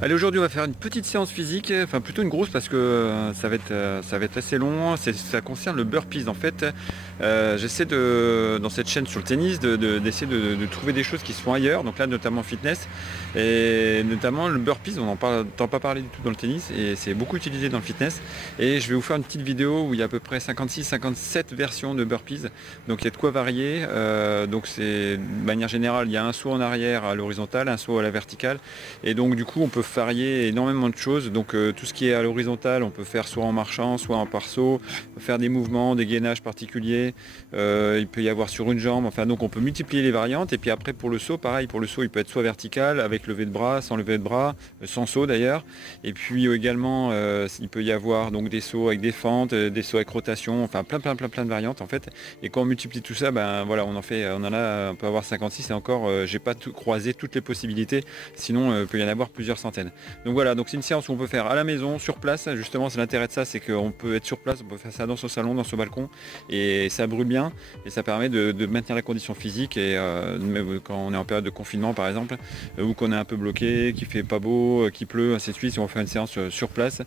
Allez, aujourd'hui on va faire une petite séance physique, enfin plutôt une grosse parce que ça va être assez long. Ça concerne le burpees en fait. J'essaie dans cette chaîne sur le tennis d'essayer de trouver des choses qui se font ailleurs, donc là notamment fitness et notamment le burpees, on n'entend pas parler du tout dans le tennis et c'est beaucoup utilisé dans le fitness. Et je vais vous faire une petite vidéo où il y a à peu près 56-57 versions de burpees, donc il y a de quoi varier. Donc c'est de manière générale, il y a un saut en arrière à l'horizontale, un saut à la verticale. Et donc du coup on peut varier énormément de choses. Donc tout ce qui est à l'horizontale, on peut faire soit en marchant, soit en parsaut, faire des mouvements, des gainages particuliers. Il peut y avoir sur une jambe, enfin donc on peut multiplier les variantes. Et puis après pour le saut, pareil, pour le saut il peut être soit vertical, avec levé de bras, sans levé de bras, sans saut d'ailleurs. Et puis également il peut y avoir donc des sauts avec des fentes, des sauts avec rotation, enfin plein de variantes en fait. Et quand on multiplie tout ça, ben voilà, on peut avoir 56 et encore j'ai pas tout croisé toutes les possibilités. Sinon, il peut y en avoir plusieurs centaines. Donc voilà, donc c'est une séance où on peut faire à la maison, sur place. Justement, c'est l'intérêt de ça, c'est qu'on peut être sur place, on peut faire ça dans son salon, dans son balcon, et ça brûle bien, et ça permet de maintenir la condition physique. Et même quand on est en période de confinement, par exemple, ou qu'on est un peu bloqué, qu'il fait pas beau, qu'il pleut, ainsi de suite, si on fait une séance sur place,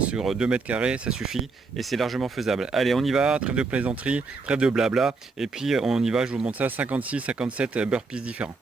sur 2 mètres carrés, ça suffit, et c'est largement faisable. Allez, on y va, trêve de plaisanterie, trêve de blabla, et puis on y va, je vous montre ça, 56, 57 burpees différents.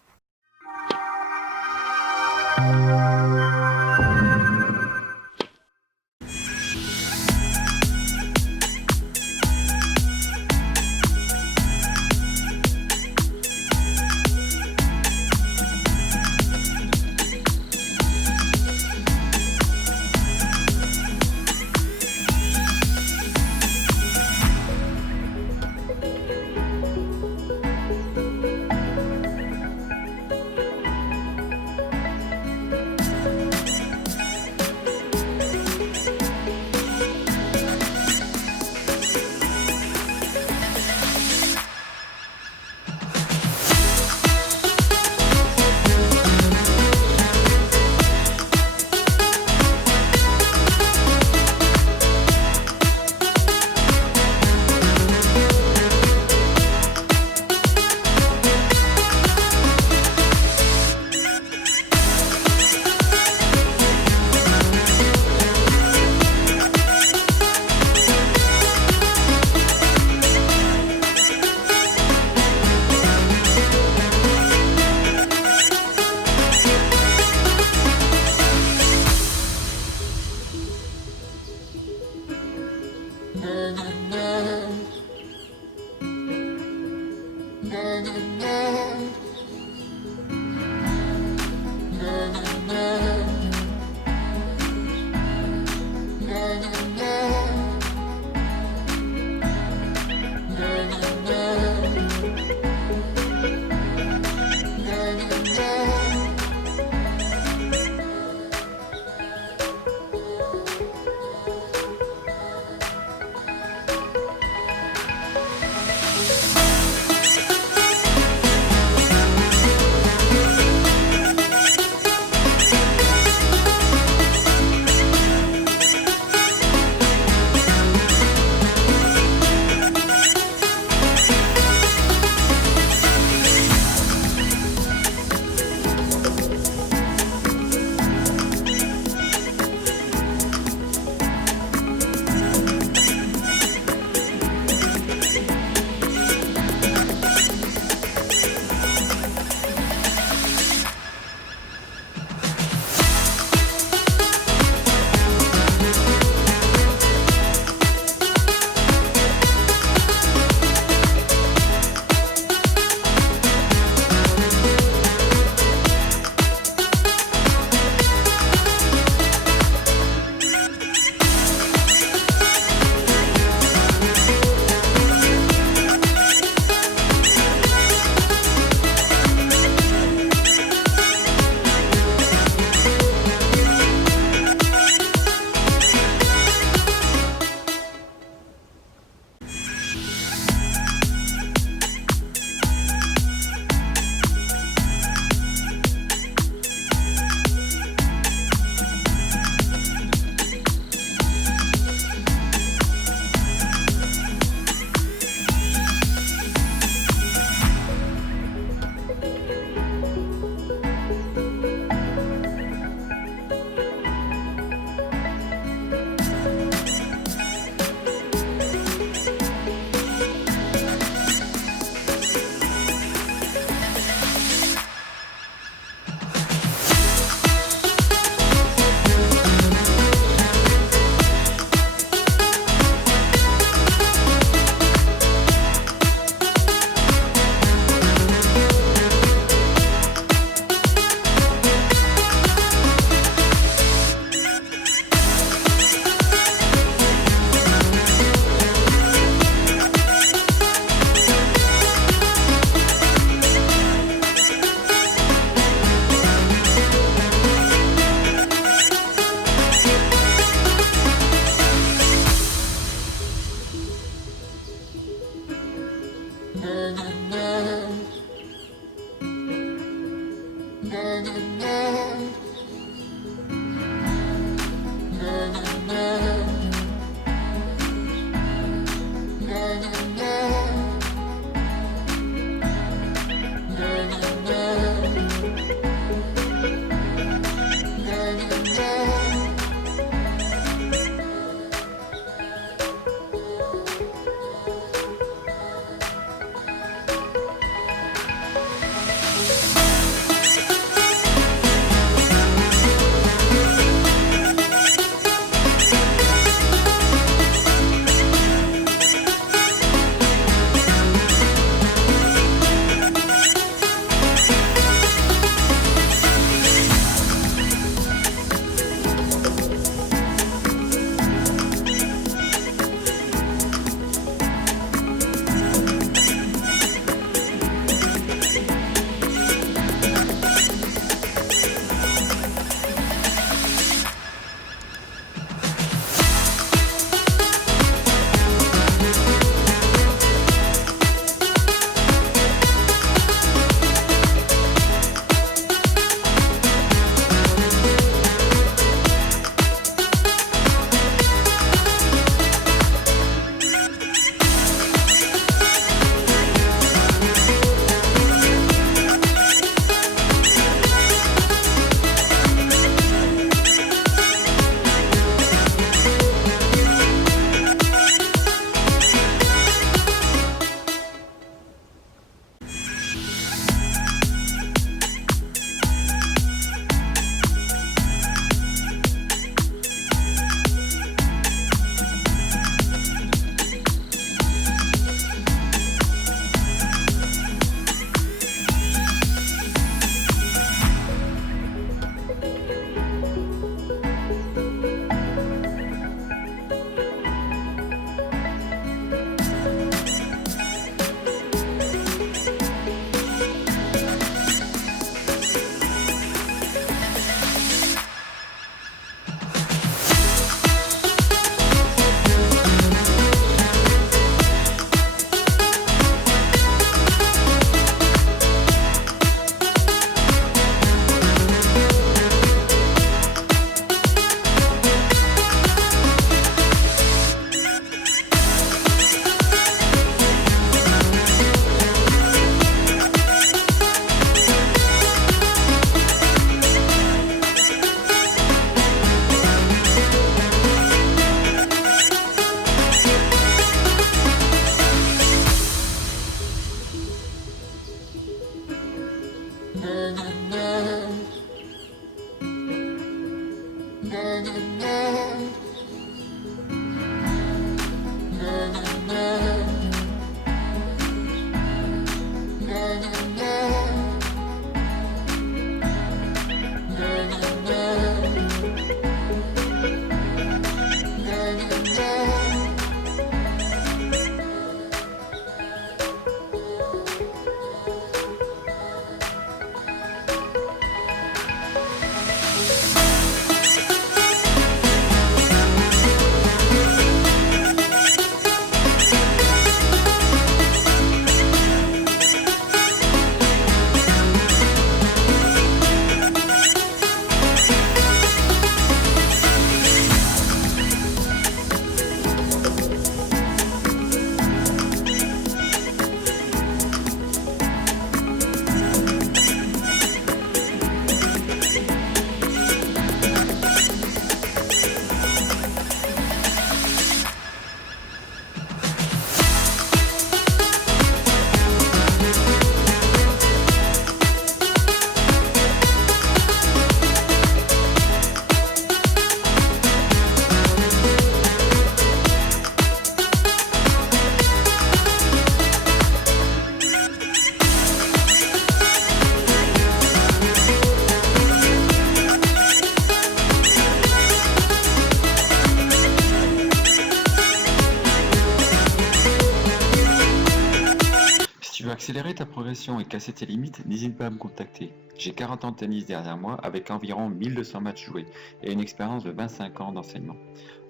Si tu veux accélérer ta progression et casser tes limites, n'hésite pas à me contacter. J'ai 40 ans de tennis derrière moi avec environ 1200 matchs joués et une expérience de 25 ans d'enseignement.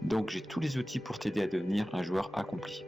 Donc j'ai tous les outils pour t'aider à devenir un joueur accompli.